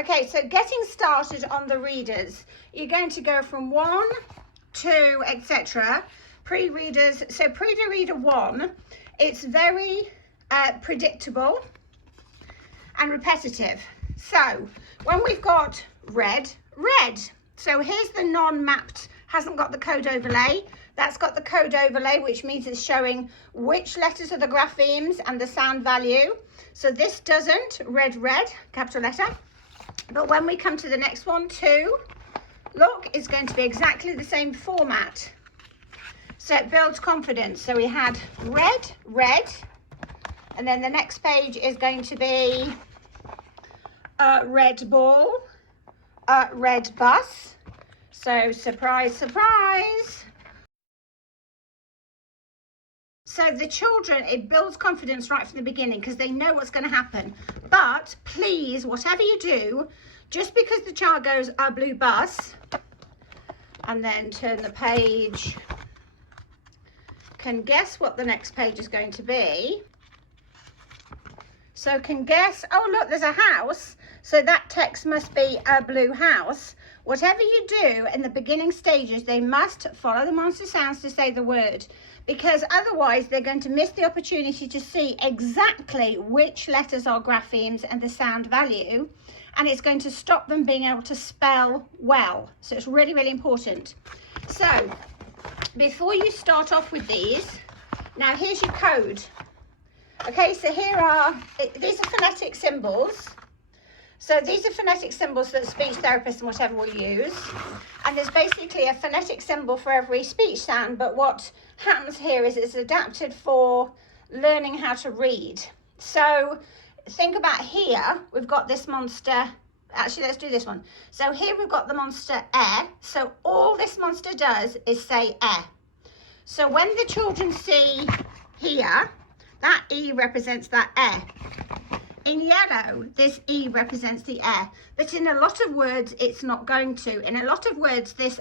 Okay, so getting started on the readers, you're going to go from 1, 2, etc. Pre-readers, so pre-reader 1, it's very predictable and repetitive. So when we've got red, so here's the non-mapped, hasn't got the code overlay. That's got the code overlay, which means it's showing which letters are the graphemes and the sound value. So this doesn't, red, capital letter. But when we come to the next one, 2, look, it's going to be exactly the same format. So it builds confidence. So we had red, and then the next page is going to be red ball, red bus. So surprise, surprise. So the children, it builds confidence right from the beginning because they know what's going to happen. But please, whatever you do, just because the child goes a blue bus and then turn the page, can guess what the next page is going to be. So can guess, oh look, there's a house. So that text must be a blue house. Whatever you do in the beginning stages, they must follow the monster sounds to say the word, because otherwise they're going to miss the opportunity to see exactly which letters are graphemes and the sound value, and it's going to stop them being able to spell well. So it's really, really important. So before you start off with these, now here's your code. Okay, so here are, these are phonetic symbols. So these are phonetic symbols that speech therapists and whatever will use. And there's basically a phonetic symbol for every speech sound, but what happens here is it's adapted for learning how to read. So think about here, we've got this monster. Actually, let's do this one. So here we've got the monster So all this monster does is say So when the children see here, that E represents that In yellow, this E represents the but in a lot of words, it's not going to. In a lot of words, this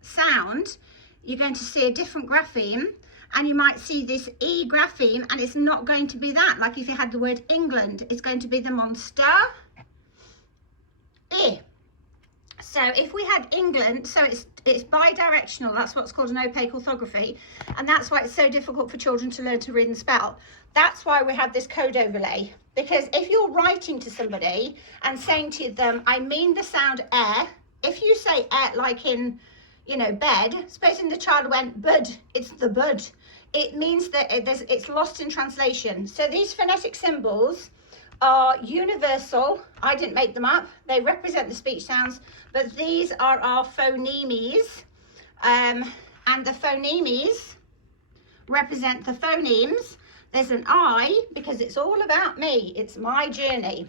sound, you're going to see a different grapheme, and you might see this E grapheme, and it's not going to be that. Like if you had the word England, it's going to be the monster E. So if we had England, so it's bi-directional, that's what's called an opaque orthography, and that's why it's so difficult for children to learn to read and spell. That's why we have this code overlay, because if you're writing to somebody and saying to them, I mean the sound if you say like in, you know, bed, supposing the child went bud, it's the bud, it means that it's lost in translation. So these phonetic symbols are universal. I didn't make them up. They represent the speech sounds, but these are our phonemes, and the phonemes represent the phonemes. There's an I because it's all about me. It's my journey.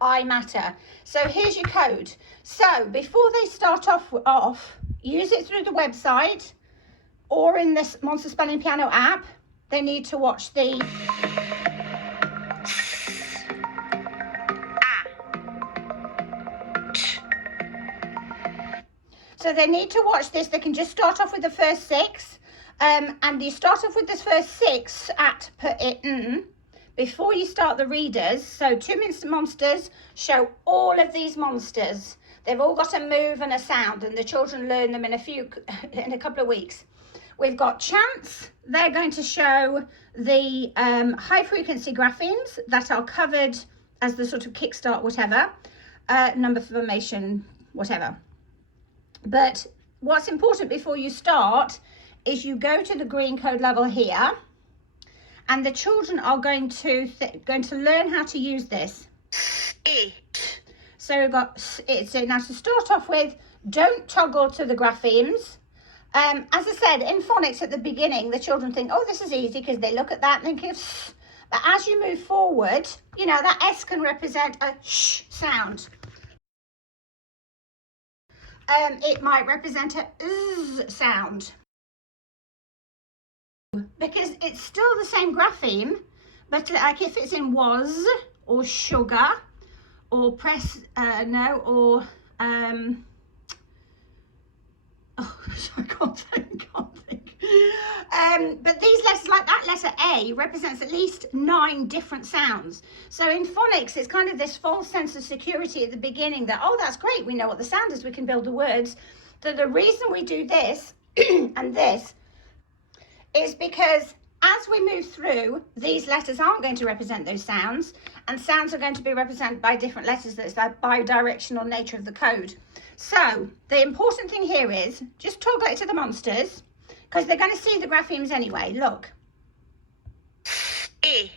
I matter. So here's your code. So before they start off, use it through the website or in this Monster Spelling Piano app. They need to watch the So they need to watch this. They can just start off with the first 6. And you start off with this first 6 at put it in before you start the readers. So 2 monsters show all of these monsters. They've all got a move and a sound, and the children learn them in a couple of weeks. We've got chants. They're going to show the high frequency graphemes that are covered as the sort of kickstart, whatever, number formation, whatever. But what's important before you start is you go to the green code level here, and the children are going to learn how to use this. So we've got it. So now to start off with, don't toggle to the graphemes. As I said, in phonics at the beginning, the children think, oh, this is easy, because they look at that and think, but as you move forward, you know, that S can represent a sh sound. It might represent a z sound, because it's still the same grapheme, but like if it's in was or sugar or press oh, I can't think. But these letters, like that letter A, represents at least 9 different sounds. So in phonics, it's kind of this false sense of security at the beginning that, oh, that's great, we know what the sound is, we can build the words. So the reason we do this and this is because as we move through, these letters aren't going to represent those sounds, and sounds are going to be represented by different letters. That's that bi-directional nature of the code. So the important thing here is just toggle it to the monsters, because they're going to see the graphemes anyway. Look. It.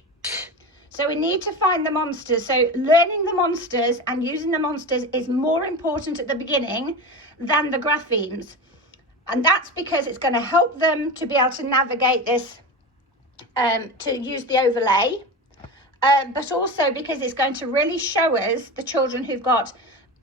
So we need to find the monsters. So learning the monsters and using the monsters is more important at the beginning than the graphemes. And that's because it's going to help them to be able to navigate this, to use the overlay. But also because it's going to really show us the children who've got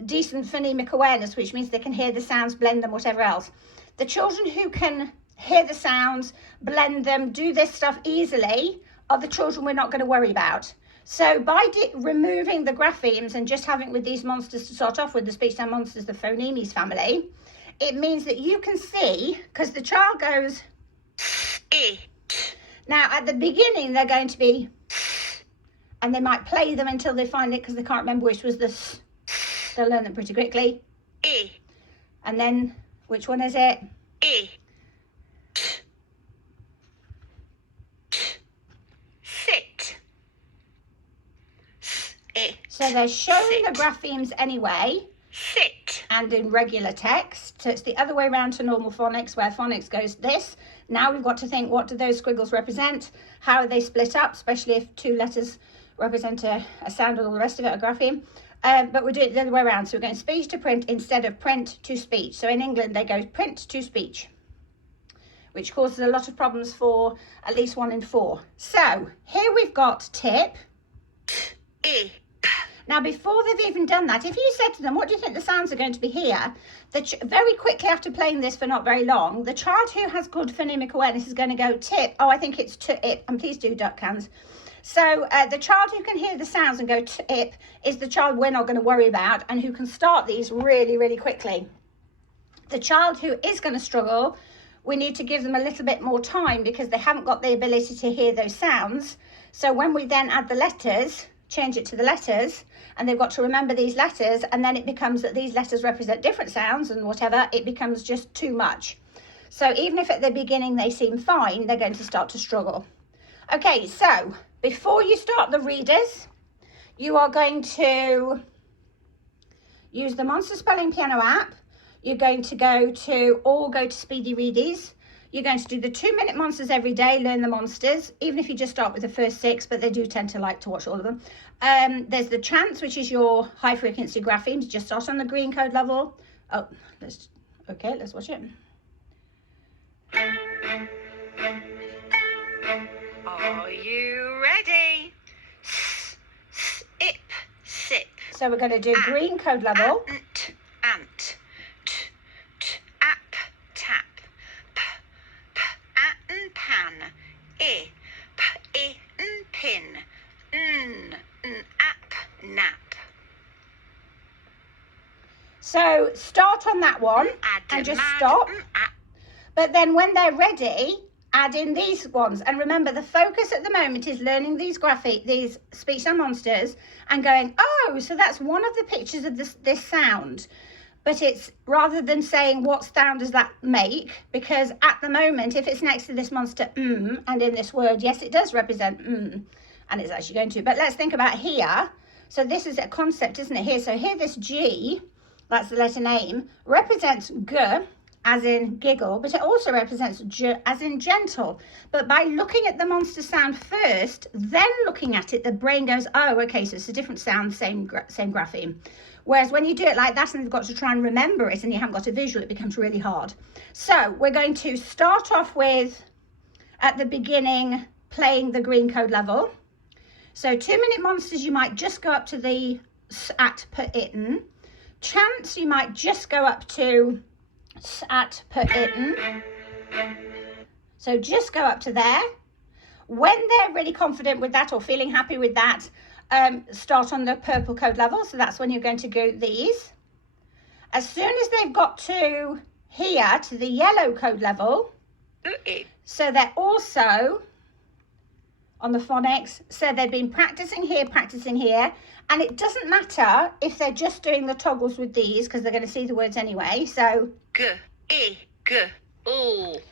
decent phonemic awareness, which means they can hear the sounds, blend them, whatever else. The children who can hear the sounds, blend them, do this stuff easily are the children we're not going to worry about. So by removing the graphemes and just having with these monsters to start off with, the speech sound monsters, the phonemes family, it means that you can see, because the child goes It. Now at the beginning they're going to be, and they might play them until they find it because they can't remember which was the s. They'll learn them pretty quickly. It. And then which one is it? It. Sit. It. So they're showing Sit. the graphemes anyway, Sit. and in regular text. So it's the other way around to normal phonics, where phonics goes this. Now we've got to think, what do those squiggles represent? How are they split up, especially if 2 letters represent a sound and all the rest of it, a grapheme. But we're doing it the other way around. So we're going speech to print instead of print to speech. So in England, they go print to speech, which causes a lot of problems for at least 1 in 4. So here we've got tip. It. Now, before they've even done that, if you said to them, what do you think the sounds are going to be here? Very quickly after playing this for not very long, the child who has good phonemic awareness is going to go tip. Oh, I think it's tip. And please do duck cans. So the child who can hear the sounds and go tip is the child we're not going to worry about and who can start these really, really quickly. The child who is going to struggle, we need to give them a little bit more time because they haven't got the ability to hear those sounds. So when we then add the letters, change it to the letters, and they've got to remember these letters, and then it becomes that these letters represent different sounds and whatever, it becomes just too much. So even if at the beginning they seem fine, they're going to start to struggle. Okay, so before you start the readers, you are going to use the Monster Spelling Piano app. You're going to go to Speedie Readies. You're going to do the 2-minute monsters every day, learn the monsters, even if you just start with the first 6, but they do tend to like to watch all of them. There's the chants, which is your high frequency graphemes. Just start on the green code level. Oh, let's watch it. Are you ready? Sip. Sip. So we're going to do green code level. Ant. App. Tap. P. Pan. I. Pin. App. Nap. So start on that one and just stop. But then when they're ready, add in these ones. And remember, the focus at the moment is learning these speech sound monsters and going, oh, so that's one of the pictures of this sound. But it's rather than saying what sound does that make, because at the moment, if it's next to this monster, and in this word, yes, it does represent and it's actually going to. But let's think about here. So this is a concept, isn't it, here? So here this G, that's the letter name, represents G, as in giggle, but it also represents J as in gentle. But by looking at the monster sound first, then looking at it, the brain goes, oh, okay, so it's a different sound, same grapheme. Whereas when you do it like that and you've got to try and remember it and you haven't got a visual, it becomes really hard. So we're going to start off with, at the beginning, playing the green code level. So 2-minute monsters, you might just go up to the at per itten. Chants, you might just go up to at per itten. So just go up to there. When they're really confident with that or feeling happy with that, start on the purple code level. So that's when you're going to go these. As soon as they've got to here, to the yellow code level, So they're also on the phonics. So they've been practicing here. And it doesn't matter if they're just doing the toggles with these because they're going to see the words anyway. So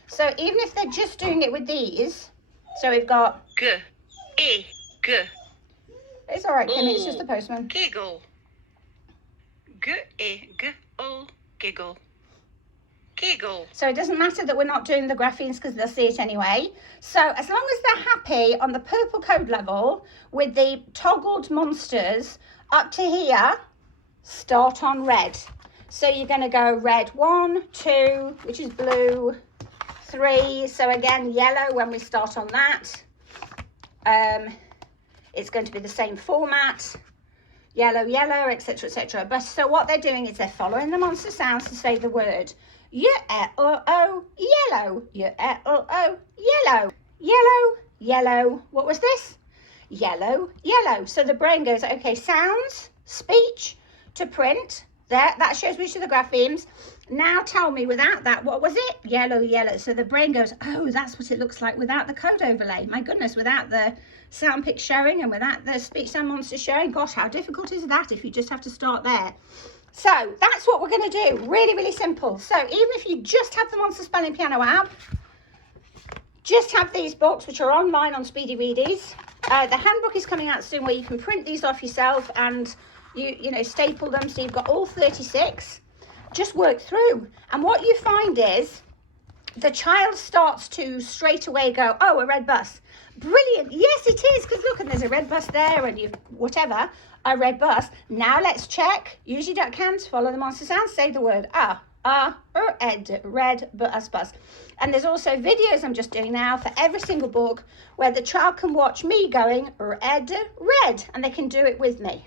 so even if they're just doing it with these, so we've got it's all right, Kimmy, it's just the postman. Giggle. Giggle. Giggle. So it doesn't matter that we're not doing the grapheme because they'll see it anyway. So as long as they're happy on the purple code level with the toggled monsters up to here, start on red. So you're going to go red 1, 2, which is blue, 3. So again, yellow when we start on that. It's going to be the same format. Yellow, yellow, etc., etc. But so what they're doing is they're following the monster sounds to say the word. Yellow, yellow, yellow, yellow, yellow. What was this? Yellow, yellow. So the brain goes, okay, sounds, speech to print. There, that shows which are the graphemes. Now tell me without that, what was it? Yellow, yellow. So the brain goes, oh, that's what it looks like without the code overlay. My goodness, without the sound pick showing and without the speech sound monster showing. Gosh, how difficult is that if you just have to start there? So that's what we're going to do. Really, really simple. So even if you just have the Monster Spelling Piano app, just have these books, which are online on Speedie Readies. The handbook is coming out soon where you can print these off yourself and you know, staple them. So you've got all 36. Just work through. And what you find is the child starts to straight away go, oh, a red bus. Brilliant. Yes, it is. Because look, and there's a red bus there and you've whatever. A red bus. Now let's check. Use your duck hands. Follow the monster sounds. Say the word ed, red, bus. And there's also videos I'm just doing now for every single book where the child can watch me going red, and they can do it with me.